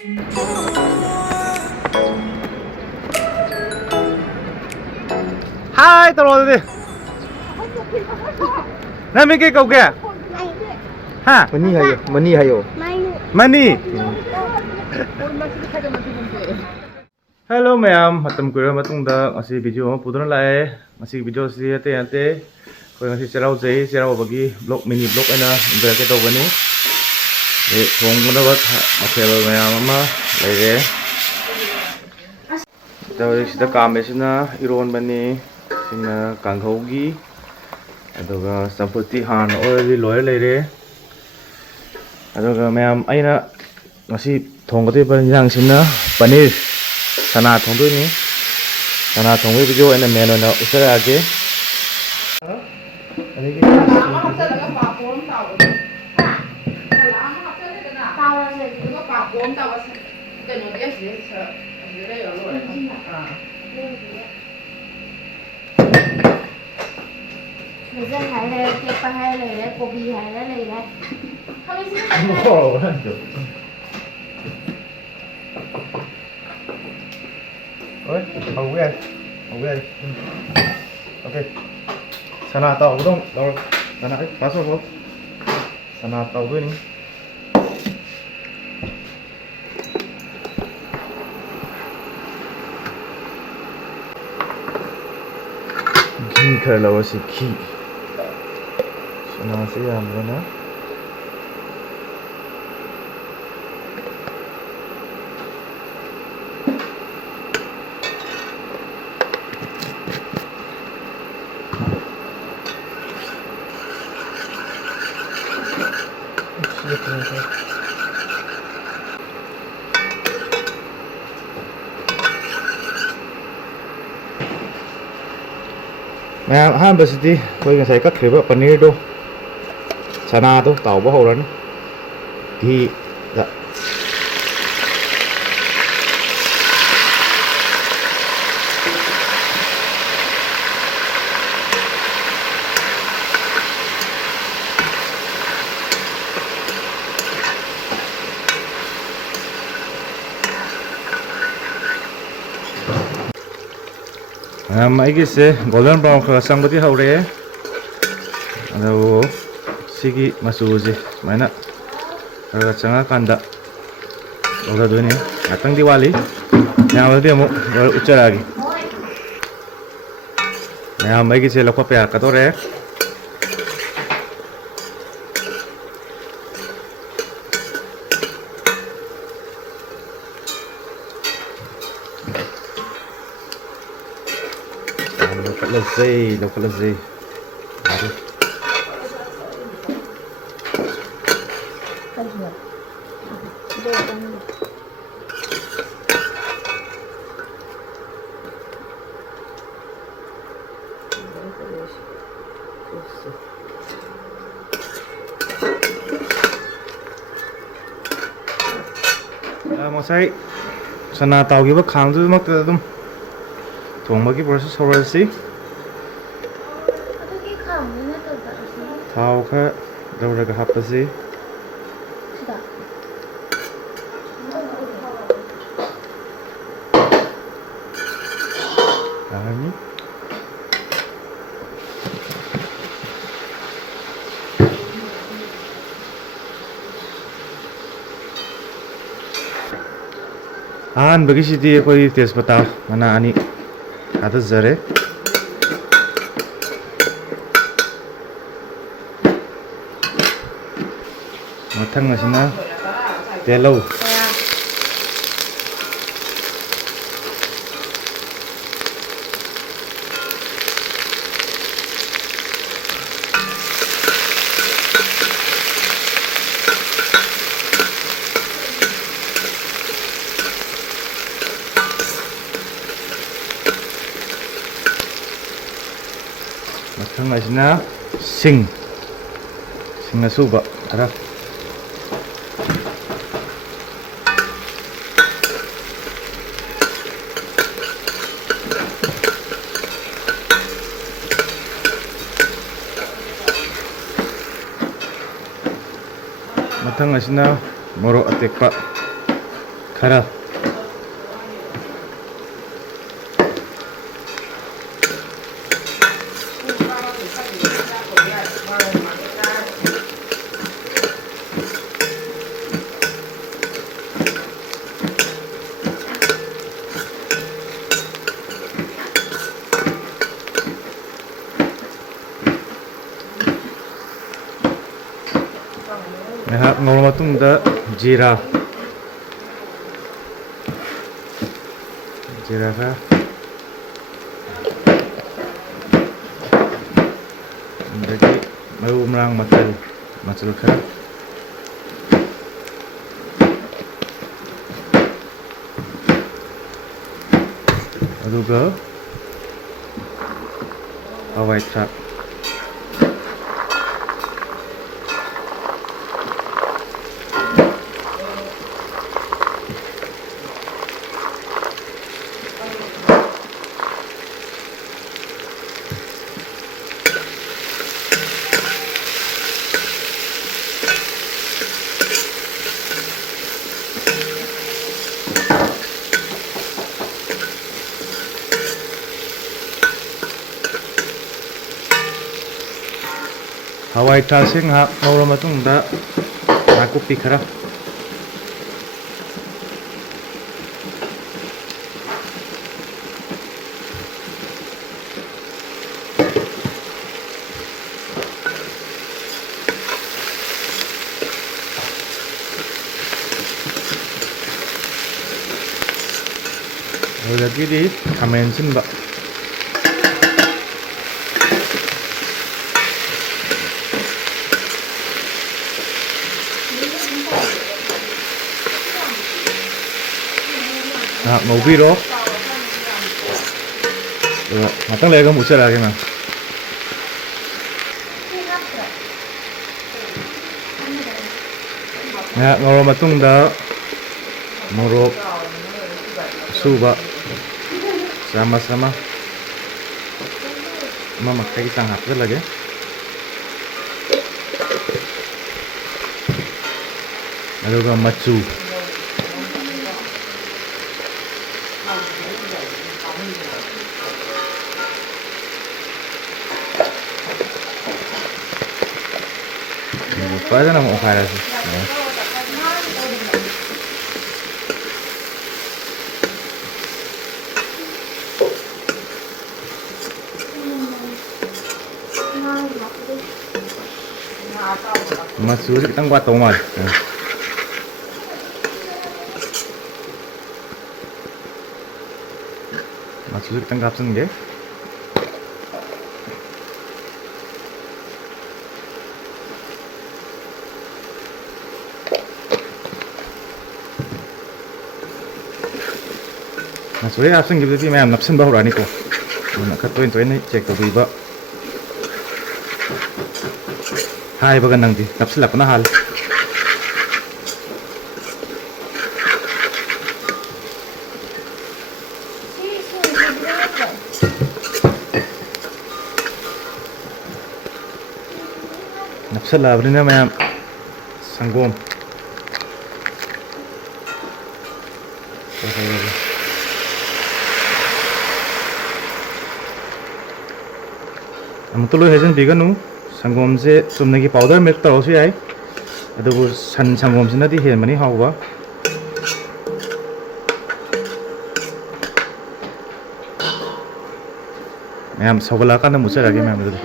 Hai, tao rồi đi. Này mấy cái câu kìa. Ha? Mani hayo. Money. Hello ma'am, matam kuya matungda ngasi video mo pudon lai. Ngasi video si ate. Ko ngasi serau bagi vlog mini vlog ana enjoy ke to bani. Thong mo na bat mathel ma'am ama lai re. Daw sida kame sina iron bani sina kanghogi. Aduga sampurti han already lawyer lai re. Aduga ma'am aina ngasi thonggati ban yang sina paneer sana thongdoi ni sana thongwe video ena meno na usara age ani ki người dân hải này kẹp pa hai này đấy, cô bì hải đấy này đấy. Không biết gì hết. oi mau gue oke sana tau dong sana masuk kok sana tau tuh ini घी कर लो वैसे घी sana से हम ना Ma'am, ahanbasidi koy ngasay kakriba paneer do sana to tao ba horan di da maigi se golden brown kha sangbati haure ado sigi masuji maina aga changa kanda oda doni atang diwali yawa dia mo ucaragi ya maigi se lokpa pe akatore lokal lazay aduh mau saya sana tau gi ba khang du mak dum thong ma gi process hora si thau kha dauraga hapasi ani an bagi sidi koi tes pata mana ani ada zare mathang asina telau mathang asina sing asuba ara mathang asina morok atekpa khara ngawal matungda jira ka dagi maru merang macal ka aduga hawai thrak hawai thasing ha ngawal matungda nakupi khara lagi di kamensin mbak ngầu vi đó mà tăng lên cái một xe là cái nào ngầu mà tung đó morok suba sama-sama memakai sangat lagi lalu macu apa aja nama ukara sih masuk kita buat tomat masuk kita kapsen ge masuk ya kapsen gitu sih memang napsen bahu rani ko nak katuin ini cek to biba hai bagan nang di napsen lapna hal napsen labrin na memang sanggom amutuloy hejen biganu sanggom se sumnagi powder milk taro si ai adugo san sanggom sina di hen mani hawa ma'am सगला का मुझे लगे ma'am इधर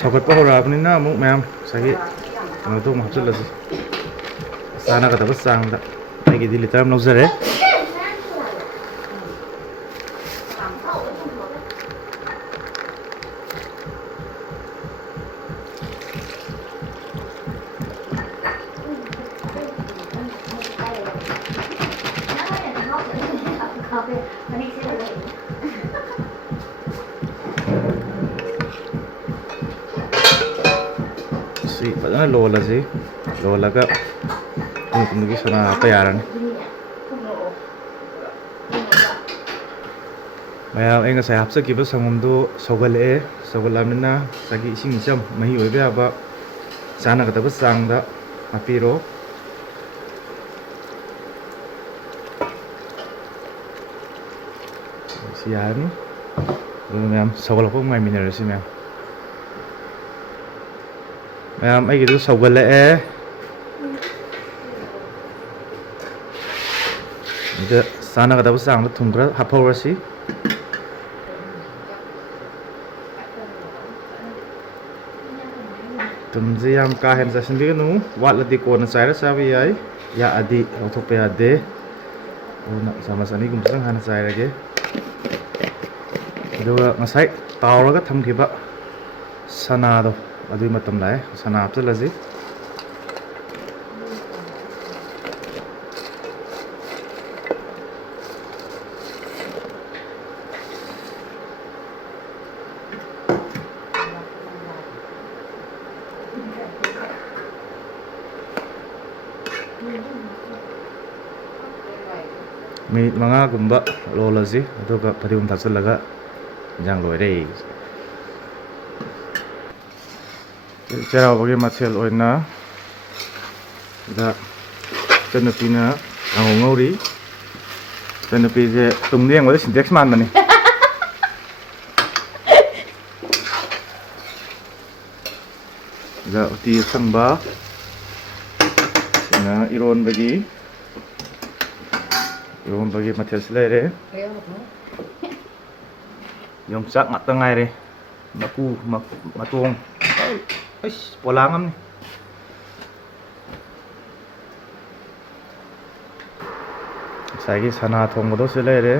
सगत पर हो रहा अपनी ना मुझ मैम सही मैं तो मुझे लगे साना का तबस सांगदा मैं किसी लिटर में नौज़र है padahal lola sih lola ka kung sana payaran maya enga saya hapsa kiba sangom do sogalamna sagi ising isam mahi oibe aba sana kata basang da apiro ꯁꯤ ꯌꯥꯔꯅꯤ ꯑꯗꯨ ꯃꯌꯥꯝ ꯁꯧꯒꯠꯂꯛꯄ ꯉꯥꯏꯃꯤꯟꯅꯔꯁꯤ ꯃꯌꯥꯝ ꯑꯩꯒꯤꯗꯨ ꯁꯧꯒꯠꯂꯛꯑꯦ 이제 ꯆꯥꯅꯒꯗꯕ ꯆꯥꯡꯗ ꯊꯨꯝ ꯈꯔ ꯍꯥꯞꯍꯧꯔꯁꯤ ꯊꯨꯝꯁꯦ ꯌꯥꯝ ꯀꯥ ꯍꯦꯟꯅ ꯆꯥꯏꯁꯤꯟꯕꯤꯒꯅꯨ ꯋꯥꯠꯂꯗꯤ ꯀꯣꯟꯅ ꯆꯥꯏꯔ ꯆꯥꯕ ꯌꯥꯏ ꯌꯥꯛꯑꯗꯤ ꯂꯧꯊꯣꯛꯄ ꯌꯥꯗꯦ ꯑꯗꯨꯅ ꯆꯥꯃꯁ ꯑꯅꯤꯒꯨꯝꯕꯇꯪ ꯍꯥꯟꯅ ꯆꯥꯏꯔꯒꯦ ꯑꯗꯨꯒ ꯉꯁꯥꯏ ꯇꯥꯎꯔꯒ ꯊꯝꯈꯤꯕ ꯁꯅꯥꯗꯣ ꯑꯗꯨꯒꯤ ꯃꯇꯝ ꯂꯥꯛꯑꯦ ꯁꯅꯥ ꯍꯥꯞꯆꯤꯜꯂꯁꯤ ꯃꯤꯅꯤꯠ 5ꯒꯨꯝꯕ ꯂꯣꯜꯂꯁꯤ ꯑꯗꯨꯒ ꯐꯗꯤꯒꯣꯝ ꯊꯥꯛꯆꯤꯜꯂꯒ ꯏꯟꯖꯥꯡ ꯂꯣꯏꯔꯦ ꯆꯩꯔꯥꯎꯕꯒꯤ ꯃꯊꯦꯜ ꯑꯣꯏꯅ ꯁꯤꯗ ꯏꯆꯟꯅꯨꯄꯤꯅ ꯀꯥꯡꯍꯧ ꯉꯧꯔꯤ ꯏꯆꯟꯅꯨꯄꯤꯁꯦ ꯇꯨꯡꯗ ꯌꯦꯡꯕꯗ ꯁꯤꯟꯇꯦꯛꯁ ꯃꯥꯟꯕꯅꯤ ꯁꯤꯗ ꯎꯇꯤ ꯑꯁꯪꯕ ꯁꯤꯅ ꯏꯔꯣꯟꯕꯒꯤ ꯃꯊꯦꯜꯁꯤ ꯂꯩꯔꯦ ꯌꯣꯡꯆꯥꯛ ꯉꯥꯛꯇ ꯉꯥꯏꯔꯦ ꯃꯀꯨ ꯃꯇꯣꯡ ꯑꯩꯁ ꯄꯣꯂꯥꯡ ꯑꯃꯅꯤ ꯉꯁꯥꯏꯒꯤ ꯁꯅꯥ ꯊꯣꯡꯕꯗꯣ ꯁꯤ ꯂꯩꯔꯦ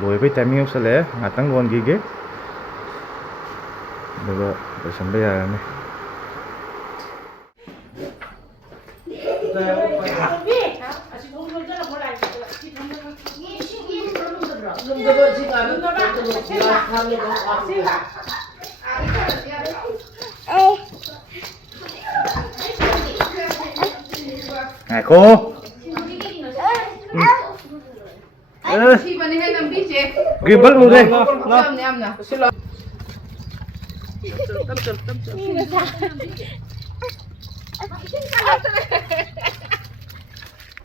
ꯂꯣꯏꯕꯩ ꯇꯥꯏꯃꯤꯡ ꯌꯧꯁꯜꯂꯛꯑꯦ ꯉꯥꯛꯇꯪ ꯂꯣꯟꯈꯤꯒꯦ ꯑꯗꯨꯒ ꯂꯣꯏꯁꯟꯕ ꯌꯥꯔꯅꯤ ngako gibal mo deh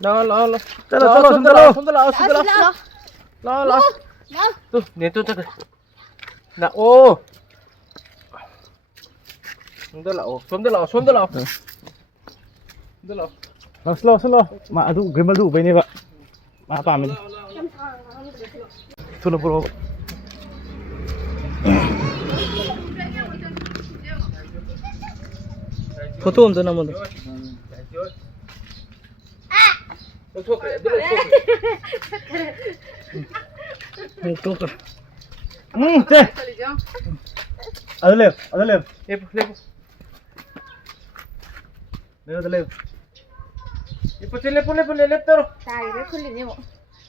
Lo. Chalo, sundalo. Lo. Tuh, dito. Na, oh. Sundalo. Slow. Ma, aduh, gimbal dulu ini, Pak. Ma, paham ini. Sudah bro. Foto untuk nama tu. Cek. Ada lep. Lep. Ipo lep taro. Tayo, kulin mo.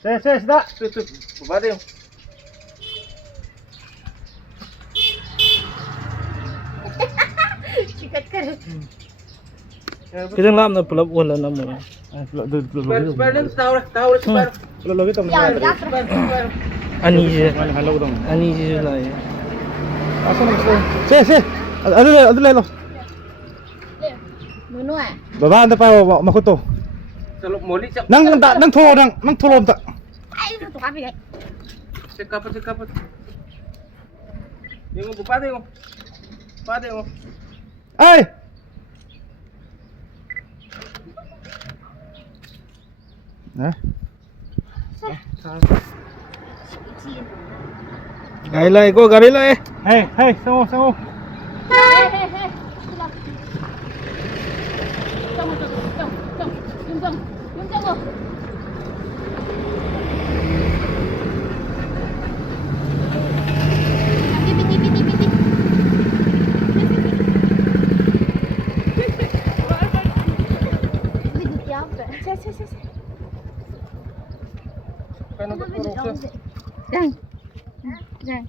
Sida. Tuh. Bade yung. Sikat ka rin. Kita lam na pulap wala na mo. Spider tahu. Lo lagi temen. Ani je lah ya. Asal se. Ada lo. Mano eh? Baba anda pa makuto. Nang tolong tak. Ay, ito kapi eh. Cekap. Yung bupade mo. Ay. Gari lai. Hey, sama. Hey. Yung mo. Piti. Se. Jangan.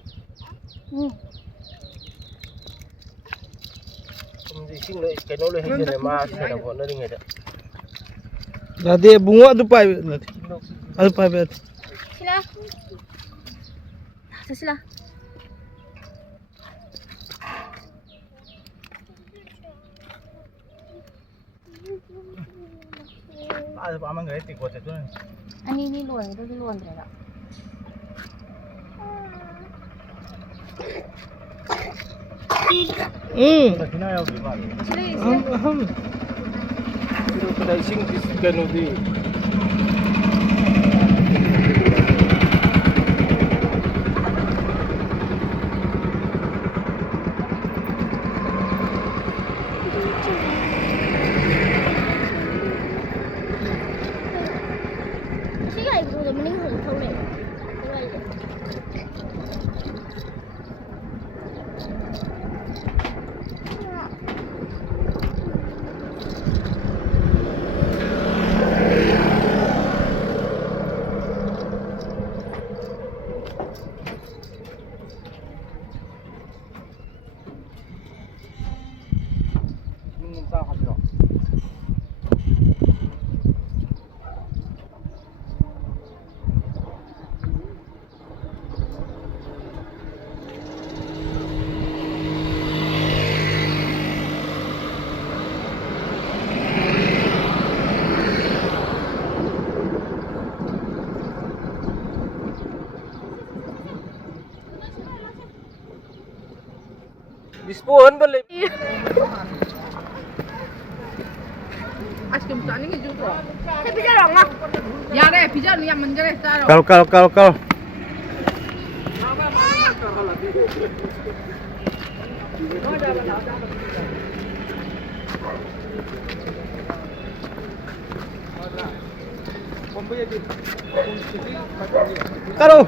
Jadi bunga tu pai nanti. Ada pai bet. Sila. Ada pa amang gaya tikot ito. Ani ni luan, ito luan talaga. Kinayaw, di ba? Aham. Pero kada ising gano di. Siya ay gusto mending hong thau này. Bispon balik. 아이스크림 짜는 게 좋고. Thế bây giờ là ngon. 야래 비자는 야 먼저래 짜라. Kal. Kalo. Hello.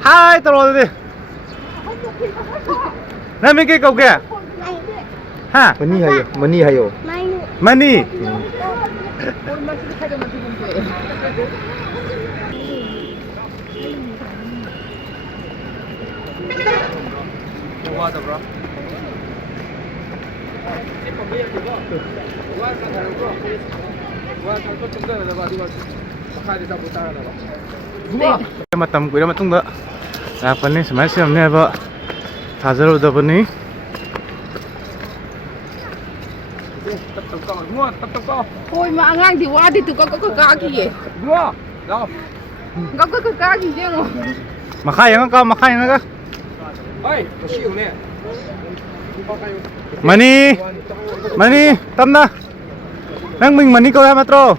Hai, tao rồi đi. Này mình cái cầu kìa. Ha, Mani hayo. money. Matam kuida matungda apani samai siamne ba thajarudabani Thôi mà ngang thì qua thì tụi con có cá gì? Có cá gì chứ không? makai yang ka money tamna nang ming money ko ya matro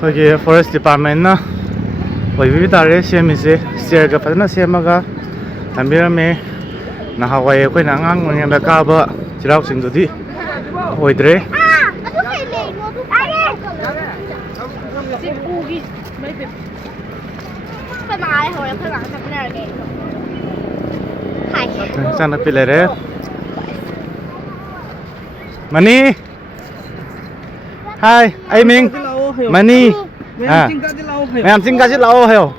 거기 forest department na wai tare siam ise share ga padna siamaga tambirame na hawai ko na ngang ngeng da ka ba chirau sing do di oidre Chị u ghi mấy việc. Phải mà ai hồi phải làm sao cái này kì. Hai. sang na pilere money hi ai ming money à mày tingkaji lao hayo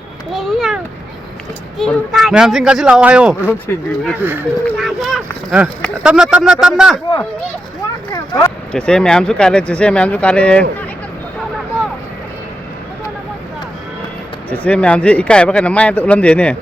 mày tingkaji lao hayo tamna jese mày su kare jese mày ji ikai ba kana mai tu lam de ne